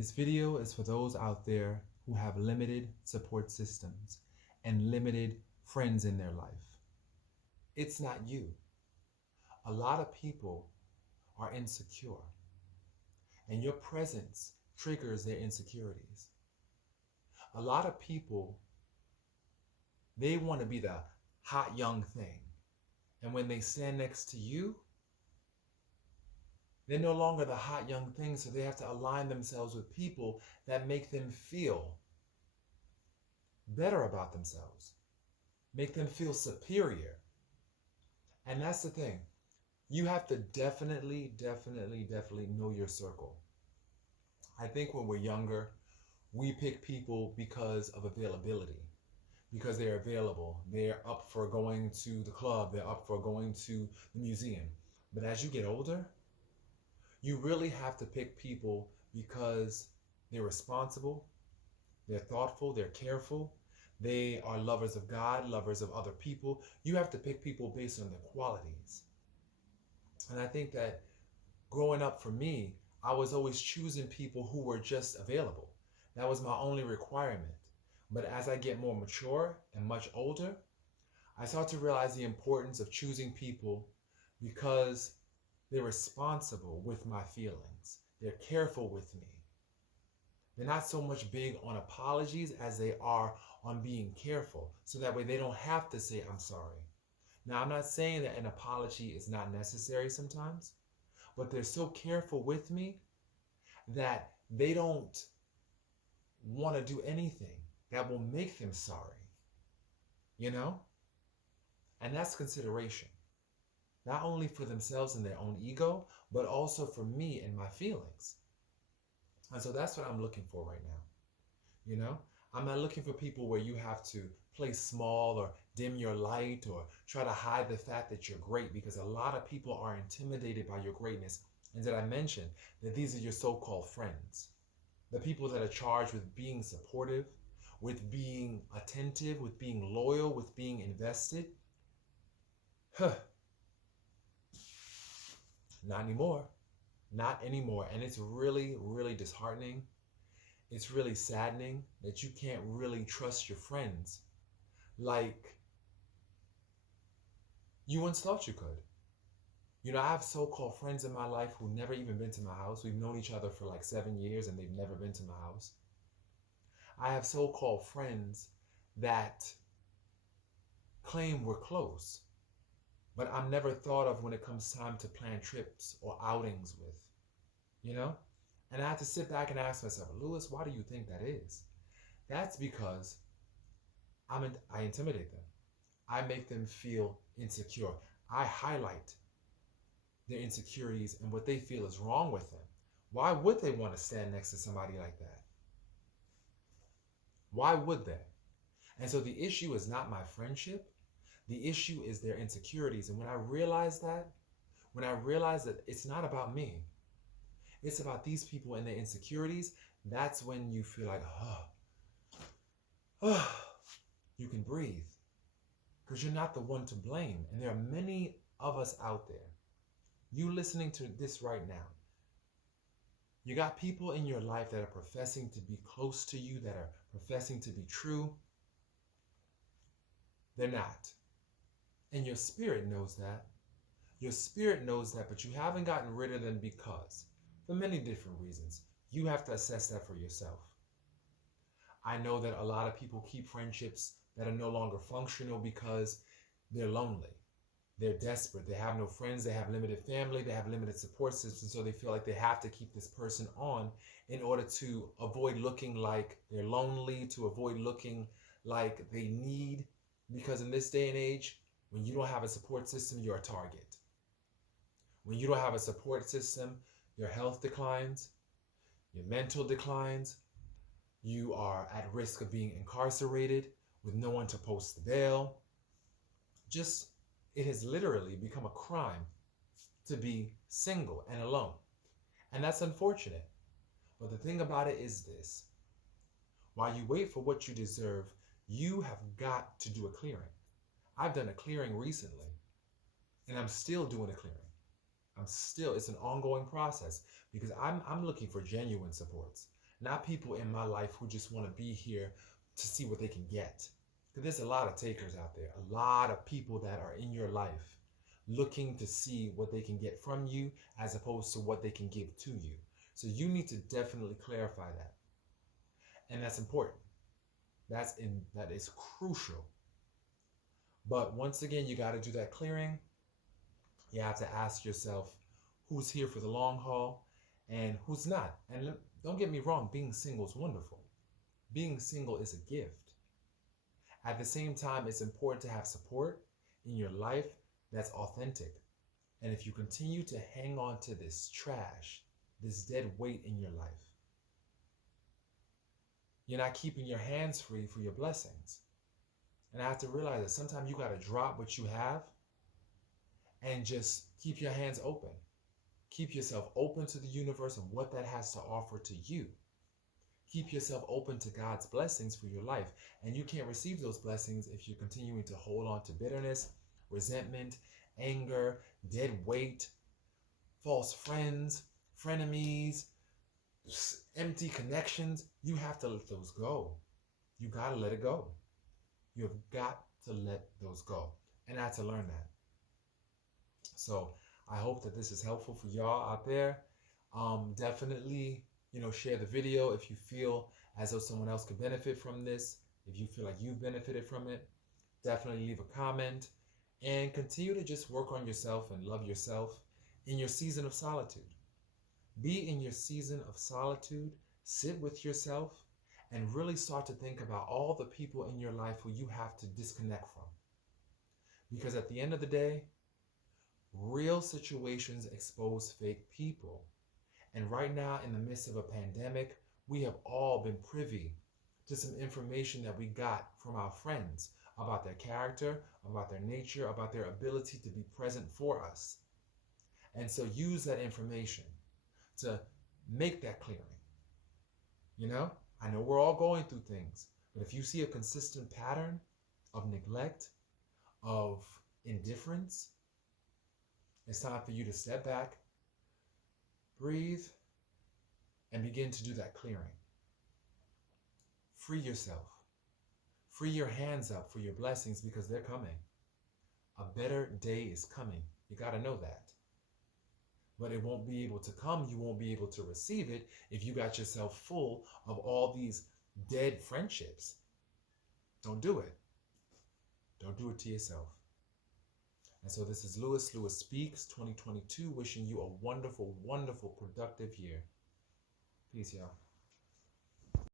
This video is for those out there who have limited support systems and limited friends in their life. It's not you. A lot of people are insecure, and your presence triggers their insecurities. A lot of people, they want to be the hot young thing. And when they stand next to you, they're no longer the hot young thing, so they have to align themselves with people that make them feel better about themselves, make them feel superior. And that's the thing. You have to definitely know your circle. I think when we're younger, we pick people because of availability, because they're available. They're up for going to the club, they're up for going to the museum. But as you get older, you really have to pick people because they're responsible, they're thoughtful, they're careful, they are lovers of God, lovers of other people. You have to pick people based on their qualities. And I think that growing up for me, I was always choosing people who were just available. That was my only requirement. But as I get more mature and much older, I start to realize the importance of choosing people because they're responsible with my feelings. They're careful with me. They're not so much big on apologies as they are on being careful. So that way they don't have to say, I'm sorry. Now, I'm not saying that an apology is not necessary sometimes, but they're so careful with me that they don't want to do anything that will make them sorry, you know? And that's consideration, not only for themselves and their own ego, but also for me and my feelings. And so that's what I'm looking for right now, you know? I'm not looking for people where you have to play small or dim your light or try to hide the fact that you're great, because a lot of people are intimidated by your greatness. And did I mention that these are your so-called friends? The people that are charged with being supportive, with being attentive, with being loyal, with being invested. Not anymore. Not anymore. And it's really disheartening. It's really saddening that you can't really trust your friends like you once thought you could. You know, I have so-called friends in my life who never even been to my house. We've known each other for like 7 years and they've never been to my house. I have so-called friends that claim we're close, but I'm never thought of when it comes time to plan trips or outings with, you know? And I have to sit back and ask myself, Lewis, why do you think that is? That's because I intimidate them. I make them feel insecure. I highlight their insecurities and what they feel is wrong with them. Why would they want to stand next to somebody like that? Why would they? And so the issue is not my friendship. The issue is their insecurities. And when I realize that it's not about me, it's about these people and their insecurities, that's when you feel like, you can breathe. Because you're not the one to blame. And there are many of us out there. You listening to this right now. You got people in your life that are professing to be close to you, that are professing to be true. They're not. And your spirit knows that. Your spirit knows that, but you haven't gotten rid of them because, for many different reasons, you have to assess that for yourself. I know that a lot of people keep friendships that are no longer functional because they're lonely. They're desperate. They have no friends. They have limited family. They have limited support systems. So they feel like they have to keep this person on in order to avoid looking like they're lonely, to avoid looking like they need. Because in this day and age, when you don't have a support system, you're a target. When you don't have a support system, your health declines, your mental declines, you are at risk of being incarcerated with no one to post the bail. It has literally become a crime to be single and alone. And that's unfortunate. But the thing about it is this. While you wait for what you deserve, you have got to do a clearing. I've done a clearing recently, and I'm still doing a clearing. It's an ongoing process because I'm looking for genuine supports, not people in my life who just want to be here to see what they can get. Because there's a lot of takers out there, a lot of people that are in your life looking to see what they can get from you as opposed to what they can give to you. So you need to definitely clarify that. And that's important. That is crucial. But once again, you got to do that clearing. You have to ask yourself who's here for the long haul and who's not. And don't get me wrong, being single is wonderful. Being single is a gift. At the same time, it's important to have support in your life that's authentic. And if you continue to hang on to this trash, this dead weight in your life, you're not keeping your hands free for your blessings. And I have to realize that sometimes you got to drop what you have and just keep your hands open. Keep yourself open to the universe and what that has to offer to you. Keep yourself open to God's blessings for your life. And you can't receive those blessings if you're continuing to hold on to bitterness, resentment, anger, dead weight, false friends, frenemies, empty connections. You have to let those go. You got to let it go. You have got to let those go. And I had to learn that. So I hope that this is helpful for y'all out there. Definitely, share the video if you feel as though someone else could benefit from this. If you feel like you've benefited from it, definitely leave a comment and continue to just work on yourself and love yourself in your season of solitude. Be in your season of solitude, sit with yourself, and really start to think about all the people in your life who you have to disconnect from. Because at the end of the day, real situations expose fake people. And right now, in the midst of a pandemic, we have all been privy to some information that we got from our friends about their character, about their nature, about their ability to be present for us. And so use that information to make that clearing. I know we're all going through things, but if you see a consistent pattern of neglect, of indifference, it's time for you to step back, breathe, and begin to do that clearing. Free yourself. Free your hands up for your blessings because they're coming. A better day is coming. You got to know that. But it won't be able to come. You won't be able to receive it if you got yourself full of all these dead friendships. Don't do it. Don't do it to yourself. And so this is Lewis Speaks 2022, wishing you a wonderful, wonderful, productive year. Peace, y'all.